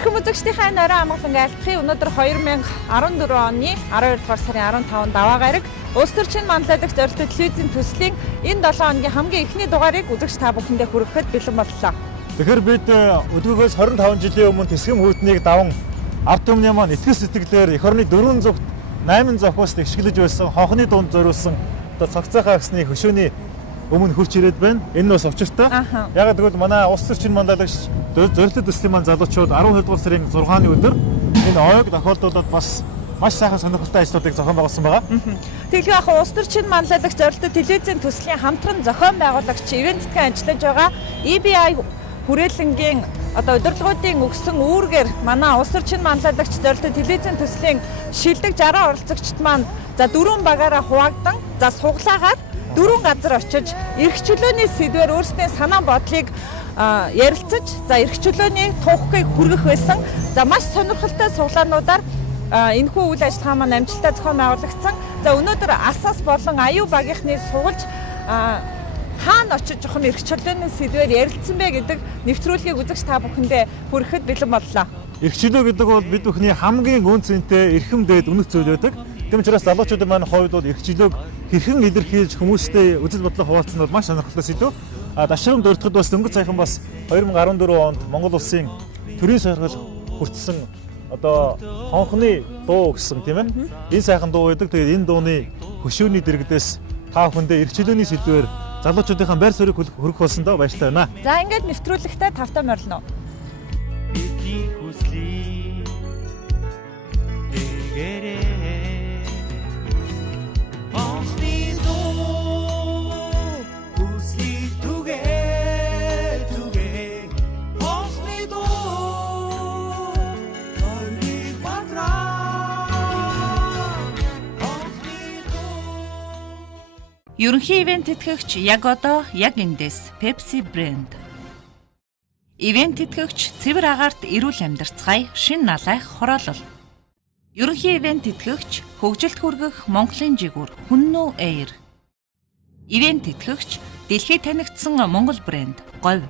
Эрхэм үзэгчдийнхээ нойрон амгалан айлтгахын өнөөдөр 2014 оны 12 дугаар сарын 15-нд даваа гараг улс төрчин манлайлагч зорилттой телевизийн төслийн энэ 7 хоногийн хамгийн эхний дугаарыг үзэгч та бүхэндээ хүргэхэд бэлэн боллоо. Тэгэхээр бид өдгөөс 25 жилийн өмнө Тэсгэм хүүтнийг даван ард түмний маань итгэл сэтгэлээр эх орны 400 8 зохиост ишгэлж байсан хонхны дунд зориулсан цогцоохоо гэсний хөшөөний өмнө хурч ирээд байна. Энэ бас учиртай. Ягаад гэвэл манай улс төрчин манлайлагч зорилттой төслийн маань залуучууд 12 дугаар сарын 6-ны өдөр энэ ойг тохиолдуулаад бас маш сайхан сонирхолтой ажлуудыг зохион байгуулсан байгаа. Тэгэхээр яг улс төрчин манлайлагч зорилттой телевизийн төслийн хамтран зохион байгуулагч ивэнттэй ажиллаж байгаа EBI хүрээлэнгийн удирдлагуудын өгсөн үүргээр манай улс төрчин манлайлагч зорилттой телевизийн төслийн шилдэг 60 оролцогчд маань за 4 багаараа хуваагдан за суглаагаад 4 газар очиж эрх чөлөөний сэдвээр өөрсдийн санаа бодлыг ярилцаж за эрх чөлөөний туугыг хүргэх байсан. За маш сонирхолтой суглаануудаар энэхүү үйл ажиллагаа маань амжилттай зохион байгуулагдсан. За өнөөдөр Асаас болон аюу багийнхны суулж хаана очиж жохом эрх чөлөөний сэдвээр ярилцсан бэ гэдэг нэвтрүүлгийг үзэгч та бүхэндээ хүрэхэд бэлэн боллоо. Эрх чөлөө гэдэг бол бид бүхний хамгийн үн цэнтэй эрхэм дээд үнэт зүйл байдаг. Тэм учраас залуучуудын маань хувьд бол эрх чөлөөг хэрхэн илэрхийлж хүмүүстэй үзэл бодлоо хуваалцсан бол маш сонирхолтой сэдв. Дашрам дөрөвдөд бас дөнгөж саяхан бас 2014 онд Монгол улсын төрийн сойрхол хүртсэн хонхны дуу гэсэн тийм ээ. Энэ сайхан дуу байдаг. Тэгээд энэ дууны хөшөөний дэрэгдээс та бүхэндээ эрх чөлөөний сэдвээр залуучуудынхаа байр суурийг хүргэх болсондоо баяртай байна. За ингээд нэвтрүүлэгтээ тавтаа морилно. Ерөнхий ивент тэтгэгч яг одоо яг эндээс Pepsi брэнд. Ивент тэтгэгч цэвэр агаарт эрүүл амьдарцгаая шин налайх хороолол. Ерөнхий ивент тэтгэгч хөгжилд хүргэх Монголын жигүүр Хүннүү Air. Ивент тэтгэгч дэлхийд танигдсан Монгол брэнд Говь.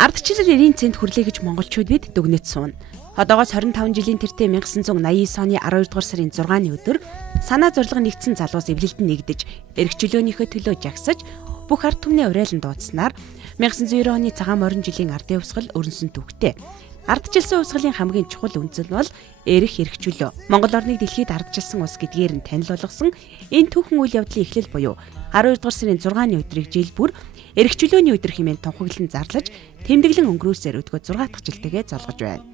Ардчлал 90 цент хүрлээ гэж монголчууд бид дүгнэж сууна. Одоогоос 25 жилийн тэртээ 1989 оны 12 дугаар сарын 6-ны өдөр санаа зорилго нэгдсэн залуус эвлэлдэн нэгдэж эрх чөлөөнийхөө төлөө жагсаж бүх ард түмний уриалан дуудснаар 1990 оны цагаан морин жилийн ардын хувьсгал өрнсөн түүхтэй. Ардчилсан хувьсгалын хамгийн чухал үндэс нь бол эрх чөлөө. Монгол орныг дэлхийд ардчилсан улс гэдгээр нь танил болгосон энэ түүхэн үйл явдлын эхлэл буюу 12 дугаар сарын 6-ны өдрийг жил бүр эрх чөлөөний өдөр хэмээн тунхаглан зарлаж тэмдэглэн өнгөрөөсөөр өдгөө 6 дахь жилтэйгээ золгож байна.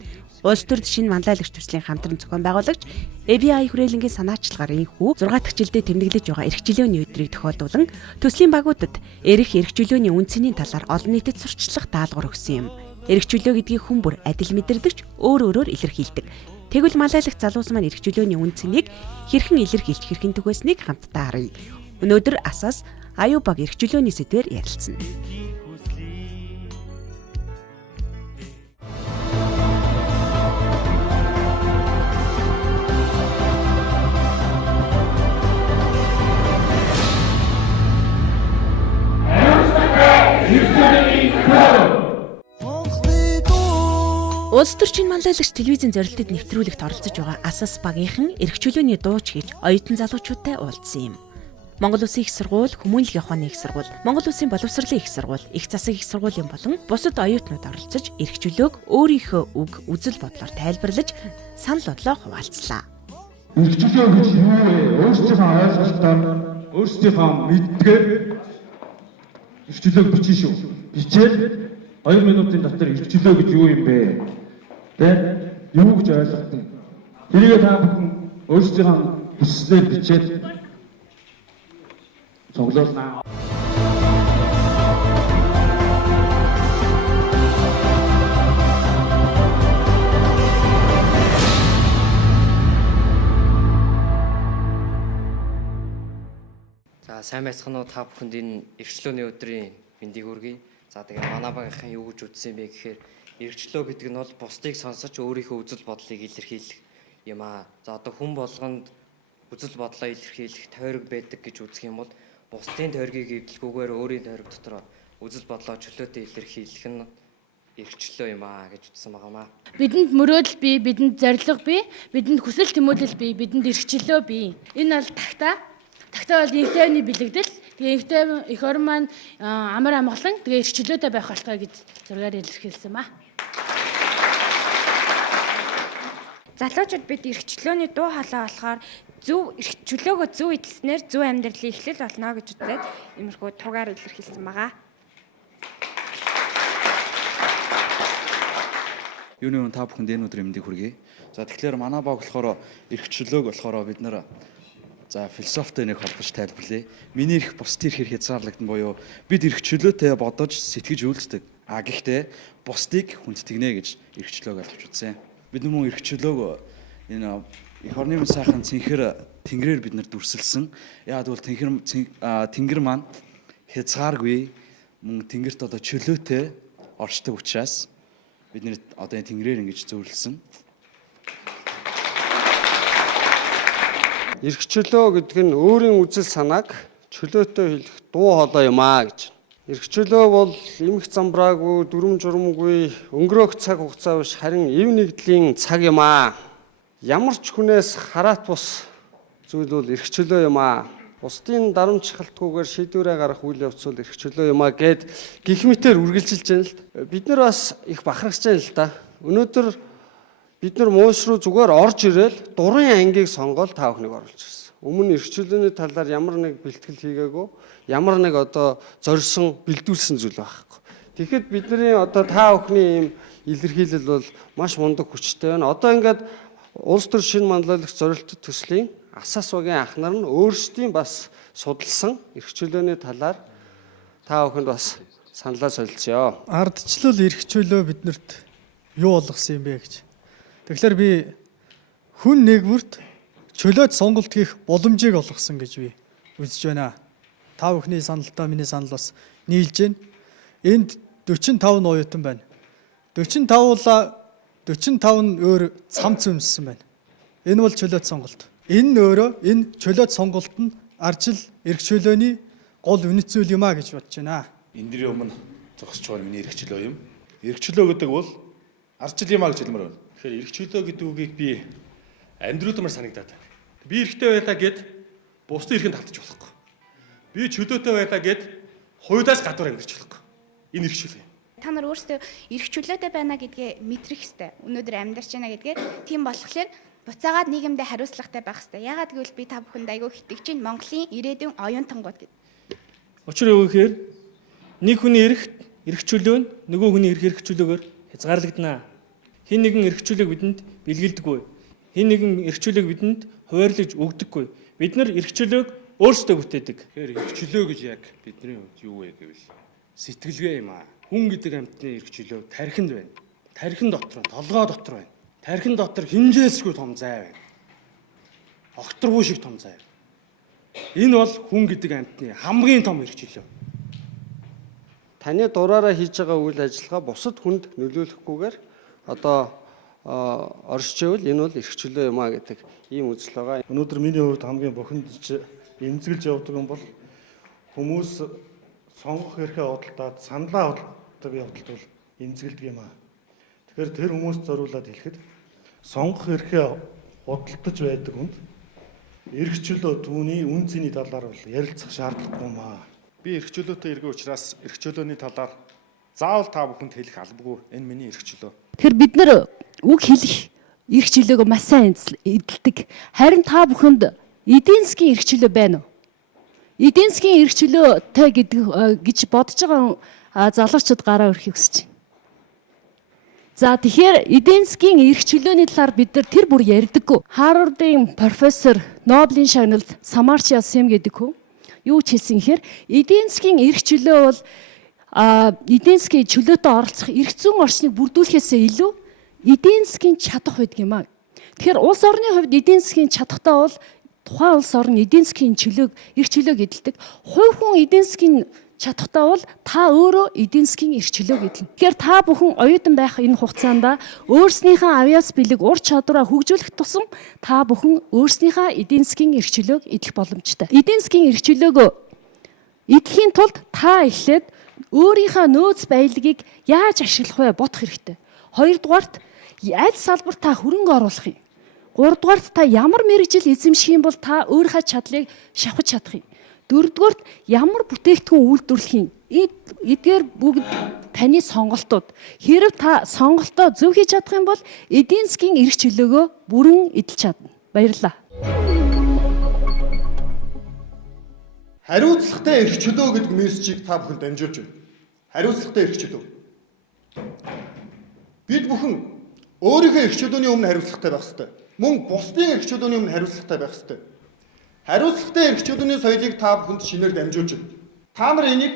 Улс төрд шинэ манлайлагч төслийн хамтран зохион байгуулагч EBI хүрээлэнгийн санаачлагаар энэхүү 6 дахь жилдээ тэмдэглэж байгаа эрх чөлөөний өдрийг тохиолдуулан төслийн багуудад эрх чөлөөний үнцний талаар олон нийтэд сурчлах даалгавар өгсөн юм. Эрх чөлөө гэдгийг хүн бүр адил мэдэрдэгч өөрөөр илэрхийлдэг. Тэгвэл манлайлагч залуус маань эрх чөлөөний үнцнийг хэрхэн илэрхийлж хэрхэн түгээснийг хамтдаа харъя. Өнөөдөр Асаас аюу баг эрх чөлөөний сэдвээр ярилцсан. Улс төрчин манлайлагч телевизийн зорилтод нэвтрүүлэгт оролцож байгаа Асаас багийнхан эрх чөлөөний дууч хийж оюутан залуучуудтай уулзсан юм. Монгол Улсын их сургууль, Хүмүүнлэгийн ухааны их сургууль, Монгол Улсын боловсролын их сургууль, их засаг их сургуулийн болон бусад оюутнууд оролцож эрх чөлөөг өөрийнхөө үг, үзэл бодлоор тайлбарлаж санал бодлоо хуваалцлаа. Эрх чөлөө гэж юу вэ? Өөрсдийнхөө ойлголтоор, өөрсдийнхөө мэдгээр эрх чөлөөг бичиж шүү. Бичээд 2 минутын дотор эрх чөлөө гэж юу юм бэ? Тэ? Юу гэж ойлгосон? Тэрийг та бүхэн өөрсдийнхөө хүслээр бичээд цуглуулнаа. За сайн байцгаана уу та бүхэнд энэ эрх чөлөөний өдрийн мэндийг хүргэе. За тэгээ манай багийнхан юу гэж үзсэн бэ гэхээр эрх чөлөө гэдэг нь бол бусдыг сонсож өөрийнхөө үзэл бодлыг илэрхийлэх юм аа. За одоо хүн болгонд үзэл бодлоо илэрхийлэх тойрог байдаг гэж үзэх юм бол бусдын тойргийг эвдэлгүйгээр өөрийн тойрог дотор үзэл бодлоо чөлөөтэй илэрхийлэх нь эрхчлөө юм аа гэж утсан байгаамаа. Бидэнд мөрөөдөл бий, бидэнд зорилго бий, бидэнд хүсэл тэмүүлэл бий, бидэнд эрхчлөө бий. Энэ бол тагтаа. Тагтаа бол инх тайвны бэлэгдэл. Тэгээ инх тайван эх орн маань амар амгалан тэгээ эрхчлөөтэй байх болтой гэж зургаар илэрхийлсэн ба. Залуучууд бид эрхчлөөний дуу хоолой болохоор зөв чөлөөгөө зөв эзэлснээр зөв амьдралын эхлэл болно гэж үзээд иймэрхүү тугаар илэрхийлсэн байгаа. Юуны та бүхэнд энэ өдөр мэндийг хүргэе. За тэгэхээр манай баг болохоор эрхчлөөг болохоор бид нэр философитой нэг холбож тайлбарлая. Миний эрх бусдын эрхээр хязгаарлагдсан буюу бид эрхчлөөтэй бодож сэтгэж үйлддэг. Гэхдээ бусдыг хүндэтгнэ гэж эрхчлөөг авч үзсэн. Бид мөн эрхчлөөг энэ эх орны сайхан цэнхэр тэнгэрээр бид нар дүрсэлсэн. Яагад бол тэнгэр маань хязгааргүй мөн тэнгэрт одоо чөлөөтэй оршдог учраас бид нэр одоо энэ тэнгэрээр ингэж зөвлөсөн. Эрхчлөө гэдэг нь өөрийн үзэл санааг чөлөөтэй хэлэх дуу хоолой юм аа гэж. Эрхчлөө бол эмх замбраагүй, дүрм журмгүй, өнгөрөөх цаг хугацаа биш харин эв нэгдлийн цаг юм аа. Ямар ч хүнээс хараат бус зүйл бол эрхчлөө юм аа. Бусдын дарамт шахалтгүйгээр шийдвэрээ гаргах үйл явц бол эрхчлөө юм аа гэд гих мэтээр үргэлжилж байна л да. Бид нар бас их бахархаж байна л да. Өнөөдөр бид нар мууш руу зүгээр орж ирэл дурын ангийг сонгоод та бүхнийг оруулж ирсэн. Өмнө эрхчлөөний талаар ямар нэг бэлтгэл хийгээгүй, ямар нэг одоо зорьсон, бэлдүүлсэн зүйл байхгүй. Тэгэхэд бидний одоо та бүхний ийм илэрхийлэл бол маш мундаг хүчтэй байна. Одоо ингээд улс төр шинэ манлайлагч зорилттой төслийн асас багийн анхнаар нь өөрсдийн бас судалсан эрхчлөөний талаар та бүхэнд бас саналаа солилцъё. Ардчлал эрхчлөө биднэрт юу болгосон юм бэ гэж. Тэгэхээр би хүн нэгвэрт чөлөөт сонголт хийх боломжийг олгосон гэж би үзэж байна. Та бүхний саналтай миний санал бас нийлж байна. Энд 45 оюутан байна. 45 нь өөр цамц өмссөн байна. Энэ бол чөлөөт сонголт. Энэ нь өөрөө энэ чөлөөт сонголт нь ардчил эрхчлөөний гол үнэт зүйл юм а гэж бодож байна. Эндэрийн өмнө зогсож байгаа миний эрхчлөө юм. Эрхчлөө гэдэг бол ардчил юм а гэж хэлмээр байна. Тэгэхээр эрхчлөө гэдэг үгийг би амьдруудмаар санагдаад байна. Би эрхтэй байлаа гэд бусдын эрхэнд тавтаж болохгүй. Би чөлөөтэй байлаа гэд хуйлаас гадуур амьдарч болохгүй. Энэ эрхчлөө юм. Та нар өөрсдөө эрхчлөөтэй байна гэдгээ мэдрэх ёстой. Өнөөдөр амьдарч байна гэдгээр тийм болохоор буцаагаад нийгэмдээ хариуцлагатай байх ёстой. Яагаад гэвэл би та бүхэнд айгүй итгэж чинь Монголын ирээдүйн оюутангууд гэдэг. Учир юу гэхээр нэг хүний эрхчлөө нь нөгөө хүний эрхчлөөгөөр хязгаарлагдана. Хин нэгэн эрхчлөөг бидэнд бэлгэлдэггүй. Хин нэгэн эрхчлөөг бидэнд хуваарлаж өгдөггүй. Бид нар эрхчлөөг өөрсдөө бүтээдэг. Тэгэхээр эрхчлөө гэж яг бидний хувьд юу вэ гэвэл сэтгэлгээ юм аа. Хүн гэдэг амьтны эрхчлөө тархинд байна. Тархин дотор, толгой дотор байна. Тархин дотор хинжээсгүй том зай байна. Огторгүй шиг том зай. Энэ бол хүн гэдэг амьтны хамгийн том эрхчлөө. Таны дураараа хийж байгаа үйл ажиллагаа бусад хүнд нөлөөлөхгүйгээр одоо оршиж ивэл энэ бол эрхчлөө юм а гэдэг ийм үзэл байгаа. Өнөөдөр миний хувьд хамгийн бохиндж эмзэглэж явдаг юм бол хүмүүс сонгох эрхээ худалдаад саналаа худалдаг явдалт бол эмзэглэдэг юм а. Тэгэхээр тэр хүмүүст зориулаад хэлэхэд сонгох эрхээ худалдаж байдаг хүнд эрхчлөө түүний үн цэний талаар бол ярилцах шаардлагагүй юм а. Би эрхчлөөтэй иргэн учраас эрхчлөөний талаар заавал та бүхэнд хэлэх албагүй. Энэ миний эрхчлөө. Тэгэхээр бид нар үг хэлэх эрхчлөөг маш сайн эдэлдэг. Харин та бүхэнд эдийн засгийн эрхчлөө байна уу? Эдийн засгийн эрхчлөөтэй гэж бодож байгаа залуучууд гараа өрхийг хүсэж байна. За тэгэхээр эдийн засгийн эрхчлөөний талаар бид нар тэр бүр ярьдаггүй. Харвардын профессор Нобелийн шагналд Самартья Сэм гэдэг хүн юу ч хэлсэн гэхээр эдийн засгийн эрхчлөө бол эдийн засгийн чөлөөтэй оролцох эрх зүйн орчныг бүрдүүлэхээсээ илүү эдийн засгийн чадах байдаг юм аа. Тэгэхээр улс орны хувьд эдийн засгийн чадхтаа бол тухайн улс орн эдийн засгийн чөлөөг эрх чөлөөг эдэлдэг. Хувь хүн эдийн засгийн чадхтаа бол та өөрөө эдийн засгийн эрх чөлөөг эдэлнэ. Тэгэхээр та бүхэн оюутан байх энэ хугацаанд өөрснийхөө авьяас бэлэг ур чадвараа хөгжүүлэх тусам та бүхэн өөрснийхөө эдийн засгийн эрх чөлөөг эдэлэх боломжтой. Эдийн засгийн эрх чөлөөгөө эдэхийн тулд та эхлээд өөрийнхөө нөөц баялагийг яаж ашиглах вэ бодох хэрэгтэй. Хоёрдугаарт аль салбарт та хөрөнгө оруулах юм. Гуравдугаарт та ямар мэргэжил эзэмших юм бол та өөрийнхөө чадлыг шавхаж чадах юм. Дөрөвдүгээрт ямар бүтээгдэхүүн үйлдвэрлэх юм. Эдгээр бүгд таны сонголтууд. Хэрэв та сонголтоо зөв хийж чадах юм бол эдийн засгийн эрх чөлөөгөө бүрэн эдэлж чадна. Баярлалаа. Хариуцлагатай эрх чөлөө гэдэг мессежийг та бүхэнд дамжуулж байна. Хариуцлагатай эрх чөлөө. Бид бүхэн өөрийнхөө эрх чөлөөний өмнө хариуцлагатай байх ёстой. Мөн бусдын эрх чөлөөний өмнө хариуцлагатай байх ёстой. Хариуцлагатай эрх чөлөөний соёлыг та бүхэнд шинээр дамжуулж байна. Та нар энийг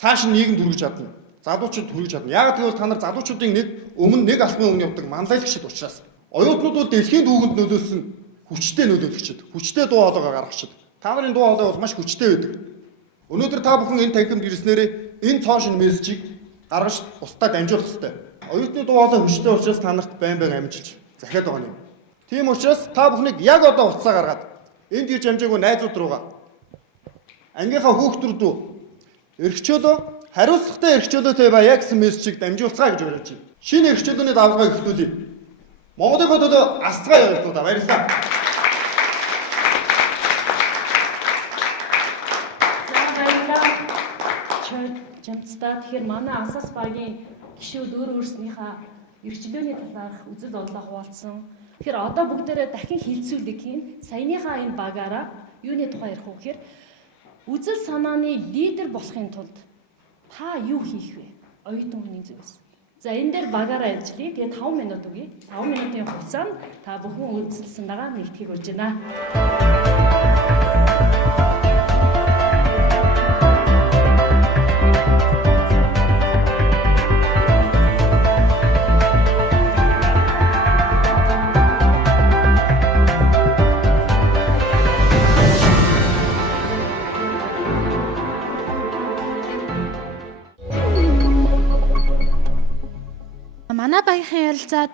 цааш нь нийгэм хүргэж чадна. Залуучууд хүргэж чадна. Яг гэвэл та нар залуучуудын өмнө нэг алхмын өмнө явдаг манлайлагчид учраас. Оюутнууд бол дэлхийн дүүгэнд нөлөөсөн хүчтэй нөлөөлөгчд, хүчтэй дуу хоолойгоо гаргагчд. Та нарын дуу хоолой бол маш хүчтэй байдаг. Өнөөдөр та бүхэн энэ танхимд ирснээрээ энэ цоошин мессежийг гаргаж бусдад дамжуулах ёстой. Оюутны дуу хоолой хүчтэй учраас та нарт байн амжилж захиад байгаа юм. Тийм учраас та бүхнийг яг одоо уцаа гаргаад энд ирж амжаагүй найзууд руугаа ангийнхаа хүүхдүүд рүү эрх чөлөө, хариуцлагатай эрх чөлөөтэй бая гэсэн мессежийг дамжуулцгаа гэж уриалж байна. Шинэ эрх чөлөөний давалгаа эхлүүлье. Монголын төлөө асцгаа явуултаа баярлалаа. Жамцдаа тэгэхээр манай Асас багийн гишүүд өөрснийхээ эрх чөлөөний талаарх үзэл бодлоо хуваалцсан. Тэгэхээр одоо бүгдээрээ дахин хилцүүлэг хийн. Саяныхаа энэ багаараа юуны тухай ярих вэ гэхээр үзэл санааны лидер болохын тулд та юу хийх вэ? Оюутан хүний зүгээс. За энэ дээр багаараа ажиллая. Тэгээ 5 минут өгье. 5 минутын хугацаанд та бүхэн үзэл санаагаа нэгтгэхийг урьж байна. Манай багийнхын ярилцаад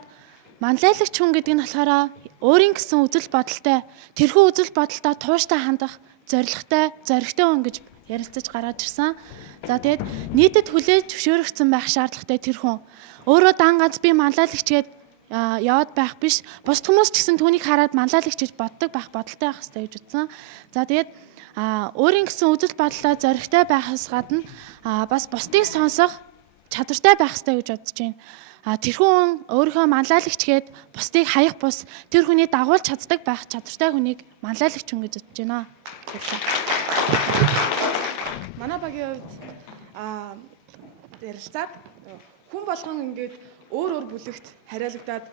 манлайлагч хүн гэдэг нь болохоор өөрийн гэсэн үзэл бодолтой, тэрхүү үзэл бодолтой тууштай хандах, зоригтой хүн гэж ярилцаж гаргаж ирсэн. За тэгээд нийтэд хүлээж зөвшөөрөгдсөн байх шаардлагатай тэр хүн. Өөрөө дан ганц би манлайлагч гээд яваад байх биш. Бус хүмүүс ч гэсэн түүнийг хараад манлайлагч гэж боддог байх бодолтой байх хэрэгтэй гэж үзсэн. За тэгээд өөрийн гэсэн үзэл бодлоо зоригтой байхаас гадна бас бусдыг сонсох чадвартай байх хэрэгтэй гэж бодож байна. Тэр хүн өөрийнхөө манлайлагч гээд бусдыг хаях бус тэр хүний дагуулж чаддаг байх чадвартай хүнийг манлайлагч хүн гэж бодож байна. Манай багийн хувьд ярилцаад хүн болгон ингээд өөр бүлэгт хариалагдаад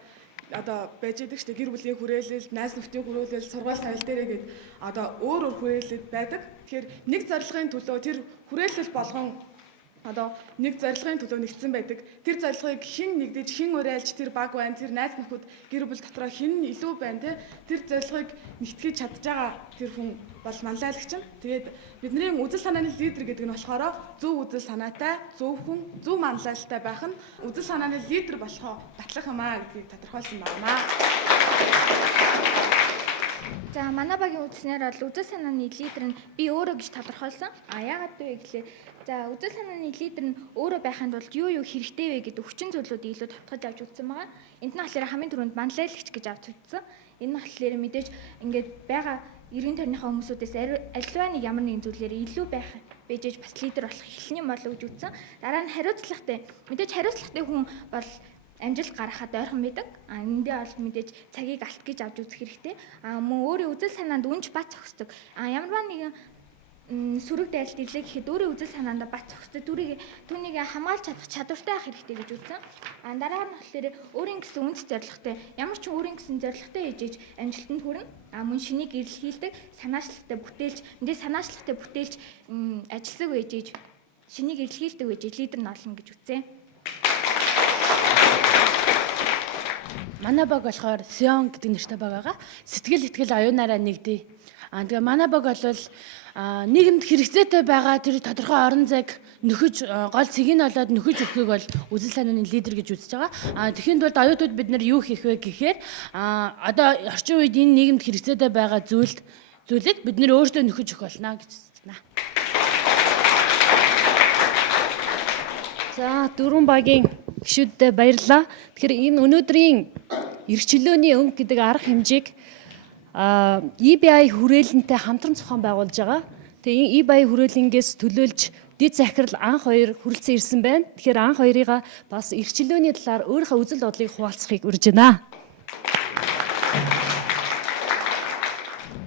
одоо байж идэг штэ гэр бүлийн хүрээлэл, найз нөхдийн хүрээлэл, сургууль соёл дээрээ гээд одоо өөр хүрээлэлд байдаг. Тэгэхээр нэг зорилгын төлөө тэр хүрээлэл болгон одоо нэг зорилгын төлөө нэгдсэн байдаг. Тэр зорилгыг хэн нэгдэж, хэн уриалж тэр баг байна, тэр найз нөхөд гэр бүл дотроо хэн илүү байна те. Тэр зорилгыг нэгтгэж чадж байгаа тэр хүн бол манлайлагч нь. Тэгээд бидний үзэл санааны лидер гэдэг нь болохоор зөв үзэл санаатай, зөв хүн, зөв манлайлалтай байх нь үзэл санааны лидер болохоо батлах юм аа гэдгийг тодорхойлсон байна. За манай багийн үзснээр бол үзэл санааны лидер нь би өөрөө гэж тодорхойлсон. Яагаад вэ гэхлээр за үзэл санааны лидер нь өөрөө байханд бол юу хэрэгтэй вэ гэдэг хүчин зүйлүүдийг илүү товтгож авч үзсэн байгаа. Энд нь болохоор хамгийн түрүүнд манлайлагч гэж авч үзсэн. Энэ нь болохоор мэдээж ингээд байгаа эргэн тойрныхоо хүмүүсүүдээс аливаа нэг ямар нэгэн зүйлээр илүү байж бас лидер болох эхлэний болов гэж үзсэн. Дараа нь хариуцлагатай. Мэдээж хариуцлагатай хүн бол амжилт гаргахад ойрхон байдаг. Эндээ бол мэдээж цагийг алт гэж авч үзэх хэрэгтэй. Мөн өөрийн үзэл санаанд үнж бат зохисдог. Ямарваа нэгэн сүрэг дайлт ирлээ гэхэд өөрийн үзэл санаанд бат зохисдог. Түүнийг хамгаалж чадах чадвартай байх хэрэгтэй гэж үзсэн. Дараа нь болохоор өөрийн гэсэн үнд зорилготой ямар ч өөрийн гэсэн зорилготой ээжээж амжилтанд хүрнэ. Мөн шинийг эрэлхийлдэг, санаачлагтай бүтээлж, эндээ санаачлагтай бүтээлж ажилласаг ээжээж шинийг эрэлхийлдэг ээжээж лидер нь олно гэж үзсэн. Манай баг болохоор Сион гэдэг нэртэй баг байгаа. Сэтгэл итгэл оюунаараа нэгдээ. Тэгээ манай баг бол нийгэмд хэрэгцээтэй байгаа тэр тодорхой орон зайг нөхөж гол цэгийг нь болоод нөхөж өгөхийг бол үзэл санааны лидер гэж үзэж байгаа. Тэгэхэд бол оюутнууд бид нар юу хийх вэ гэхээр одоо орчин үед энэ нийгэмд хэрэгцээтэй байгаа зүйлийг бид нар өөрсдөө нөхөж өгөх болно гэж үзэж байна. За дөрвөн багийн гишүүддээ баярлалаа. Тэгэхээр энэ өнөөдрийн эрх чөлөөний өнгө гэдэг арга хэмжээг EBI хүрээлэнтэй хамтран зохион байгуулж байгаа. Тэгээ энэ EBI хүрээлэнгээс төлөөлж дэд захирал анх хоёр хүрэлцэн ирсэн байна. Тэгэхээр анх хоёрыгаа бас эрх чөлөөний талаар өөрийнхөө үзэл бодлыг хуваалцахыг урьж байна.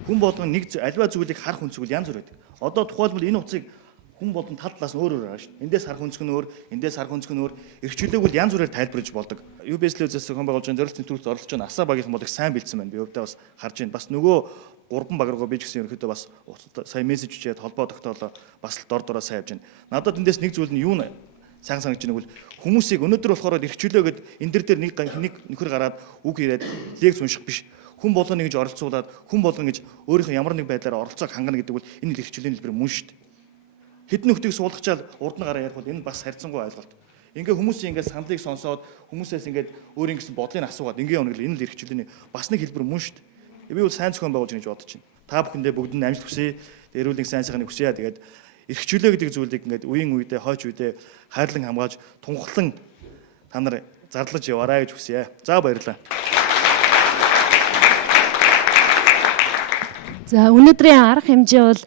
Хүн болгон нэг альва зүйлийг харах өнцөг янз бүр байдаг. Одоо тухайлбал энэ утсыг хүн болгон тал талаас нь өөр байгаа шүү дээ. Эндээс харах өнцөг нь өөр, эндээс харах өнцөг нь өөр. Эрх чөлөөг бол янз бүрээр тайлбарлаж болдог. UBS-лээс зохион байгуулж байгаа зорилт төвлөрөлт оролцож байгаа асаа багийнхан бол их сайн бэлдсэн байна. Би өвдөө бас харж байна. Бас нөгөө 3 баг руугаа би ч гэсэн ерөөхдөө бас сая мессеж үчээд холбоо тогтоолоо бас л дор дороо сайн явж байна. Надад эндээс нэг зүйл нь юу нэ сайн санагдаж байгааг бол хүмүүсийг өнөөдөр болохоор эрх чөлөө гэд энэ дээр нэг нөхөр гараад үг яриад лекц унших биш. Хүн болгоно гэж оролцуулаад хүн болгоно гэж өөрийнхөө ямар нэг байдлаар оролцоог хангана гэдэг бол энэ эрх чөлөөний хэлбэр мөн шүү дээ. Хэдэн нөхдийг суулгачаал урд нь гараа ярих бол энэ бас харьцангуй ойлголт. Ингээ хүмүүсийн ингээ саналыг сонсоод хүмүүсээс ингээ өөрийн гэсэн бодлыг асуугаад ингээ өнөглөө энэ л эрх чөлөөний бас нэг хэлбэр мөн шүү дээ. Би бол сайн зохион байгуулж гэж бодож байна. Та бүхэндээ бүгдэнд амжилт хүсье. Эрүүл мэндийн сайн сайхныг хүсье. Тэгээд эрх чөлөө гэдэг зүйлийг ингээ үеийн үедээ хойч үедээ хайрлан хамгааж тунхаглан та нар зарлаж яваарай гэж хүсье. За баярлалаа. За өнөөдрийн арга хэмжээ бол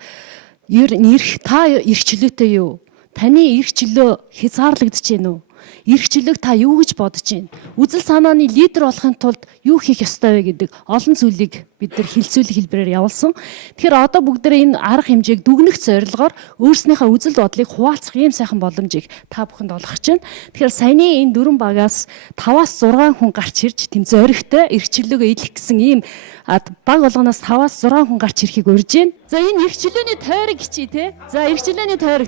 та эрх чөлөөтэй юу? Таны эрх чөлөө хязгаарлагдаж байна уу? Эрх чөлөөг та юу гэж бодож байна? Үзэл санааны лидер болохын тулд юу хийх ёстой вэ гэдэг олон зүйлийг бид нар хэлцүүлэх хэлбэрээр явуулсан. Тэгэхээр одоо бүгдээ энэ арга хэмжээг дүгнэх зорилгоор өөрснийхөө үзэл бодлыг хуваалцах ийм сайхан боломжийг та бүхэнд олгож байна. Тэгэхээр саяны энэ 4 багаас 5-аас 6 хүн гарч ирж тэм зоригтой эрх чөлөөгөө илэх гэсэн ийм баг болгоноос 5-аас 6 хүн гарч ирэхийг урьж байна. За энэ эрх чөлөөний тойрог хичээ те. За эрх чөлөөний тойрог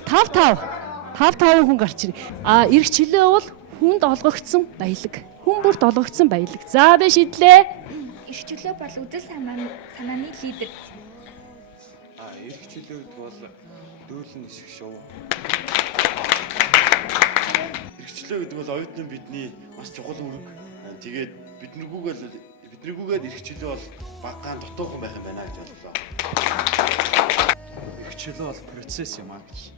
5 хүн гарч ирэх. Эрх чөлөө бол хүнд олгогдсон баялаг. Хүн бүрт олгогдсон баялаг. За би шийдлээ. Эрх чөлөө бол үзэл санааны лидер. Эрх чөлөө гэдэг бол дөөрлөн нисэх шүү. Эрх чөлөө гэдэг бол оюутны бидний маш чухал үүрэг. Тэгээд биднэргүйгээд эрх чөлөө бол багаан дутуухан байх юм байна гэж бодлоо. Эрх чөлөө бол процесс юм аа гэж.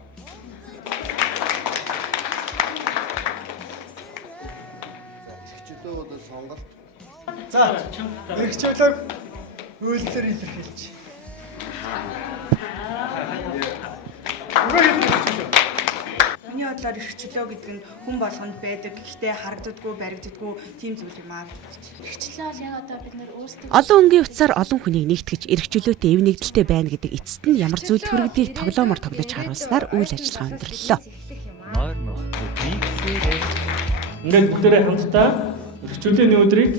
Сонголт. За, эрх чөлөөг хуулиар илэрхийлж. Миний бодлоор эрх чөлөө гэдэг нь хүн болгонд байдаг. Гэхдээ харагддаггүй, баригддаггүй тийм зүйл юм аа. Эрх чөлөө бол яг одоо бид нэр өөрсдөө Олон өнгийн утсаар олон хүнийг нэгтгэж эрх чөлөөтэй эв нэгдэлтэй байна гэдэг эцэст нь ямар зүйл төрөгдгийг тоглоомор тоглож харуулснаар үйл ажиллагаа өндөрлөлөө. Ингээд бүгдээрээ хамтдаа эрх чөлөөний өдрийг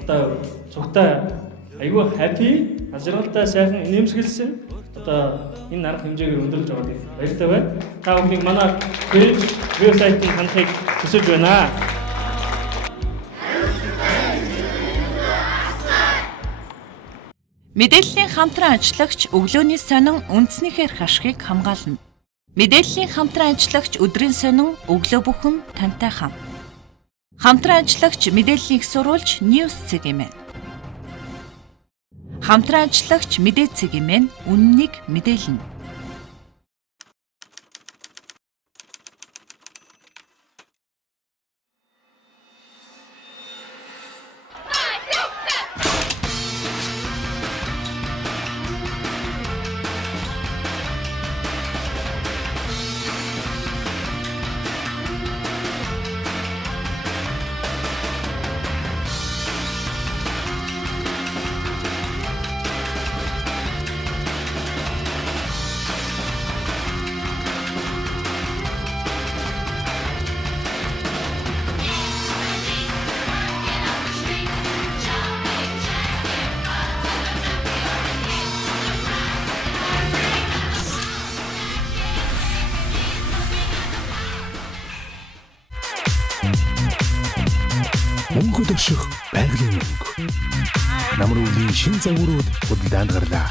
одоо цугтаа айгүй happy, ажралтай сайхан нэмсгэлсэн одоо энэ арга хэмжээгээр өндөрлөж байгааг баяртай байна. Та бүхнийг манай пэйж вебсайтыг хандахыг хүсэж байна. Мэдээллийн хамтран ажиллагч өглөөний сонин үндснийхэр хашхыг хамгаална. Мэдээллийн хамтран ажиллагч өдрийн сонин өглөө бүхэн тантай хам. Хамтран ажиллагч мэдээллийг сурвалж News цэгэмэн. Хамтран ажиллагч мэдээ цэгэмэн үннийг мэдээлнэ. Мөнгөд өшөх байгалийн мөнгө. Намруулийн шин загварууд худалдаанд гарлаа.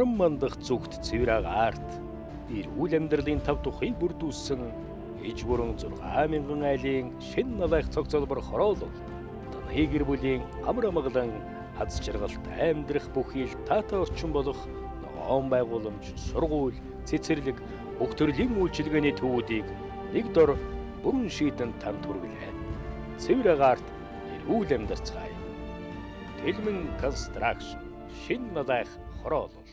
наран мандах зүгт цэвэр агаарт эрүүл амьдралын тав тухыг бүрдүүлсэн иж бүрэн 6,000 айлын шин налайх цогцолбор хороолол таны гэр бүлийн амар амгалан аз жаргалт амьдрах бүхий л таатай орчин болох ногоон байгууламж, сургууль, цэцэрлэг, бүх төрлийн үйлчилгээний төвүүдийг нэг дор бүрэн шийдэн танд хүргэлээ. Цэвэр агаарт эрүүл амьдарцгаая. Тэлмэн констракшн шин налайх хороолол.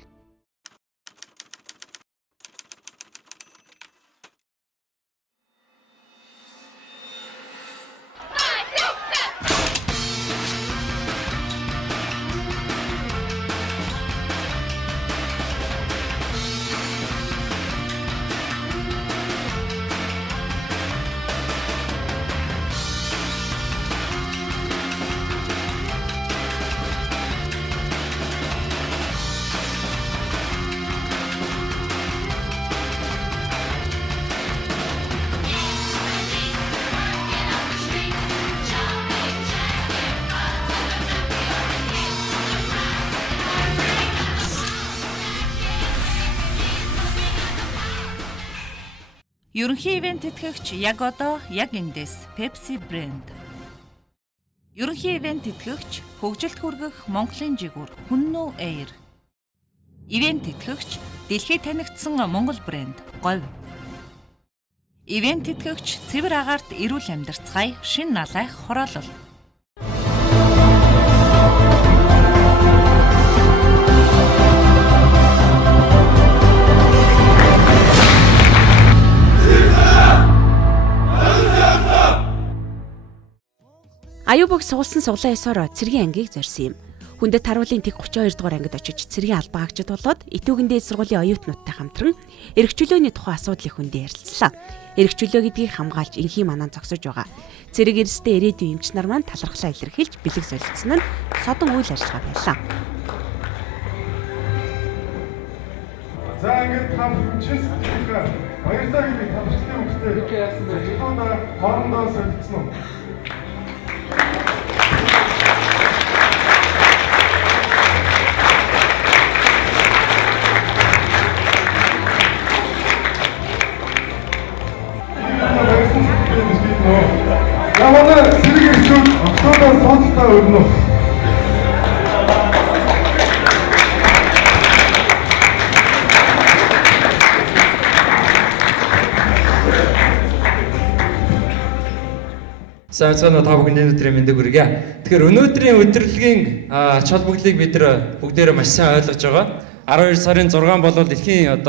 Ерөнхий ивент тэтгэгч яг одоо яг эндээс Pepsi брэнд. Ерөнхий ивент тэтгэгч хөгжилд хүргэх Монголын жигүүр Хүннүү Air. Ивент тэтгэгч дэлхийд танигдсан Монгол брэнд Говь. Ивент тэтгэгч цэвэр агаарт эрүүл амьдарцгаая шин налайх хороолол. Аюубог суулсан суглаа ёсоор цэргийн ангийг зорьсон юм. Хүндэт харуулын тэг 32 дугаар ангид очиж цэргийн албан хаагчид болоод Итүүгэн дээд сургуулийн оюутнуудтай хамтран эрх чөлөөний тухай асуудлыг хүндээ ярилцлаа. Эрх чөлөө гэдгийг хамгаалж инхий манаа зогсож байгаа. Цэрэг эрсдээ ирээдүйн эмч нар маань талархлаа илэрхийлж бэлэг солилцсон нь содон үйл ажиллагаа байлаа. За ингээд та бүхэн чинь сэтгэлгээ баярлалаа гэдэг талархлын үгтэй яасан бэ? Жихондоо хоорондоо солилцсон уу? Ямаа сэрэг ирчүүд октоодоо сонтолтой өрнө. Сайцгаана та бүхэнд өнөөдрийн мэндийг хүргье. Тэгэхээр өнөөдрийн удирдлагын ач холбогдлыг бид нар бүгдээрээ маш сайн ойлгож байгаа. 12 сарын 6 бол дэлхийн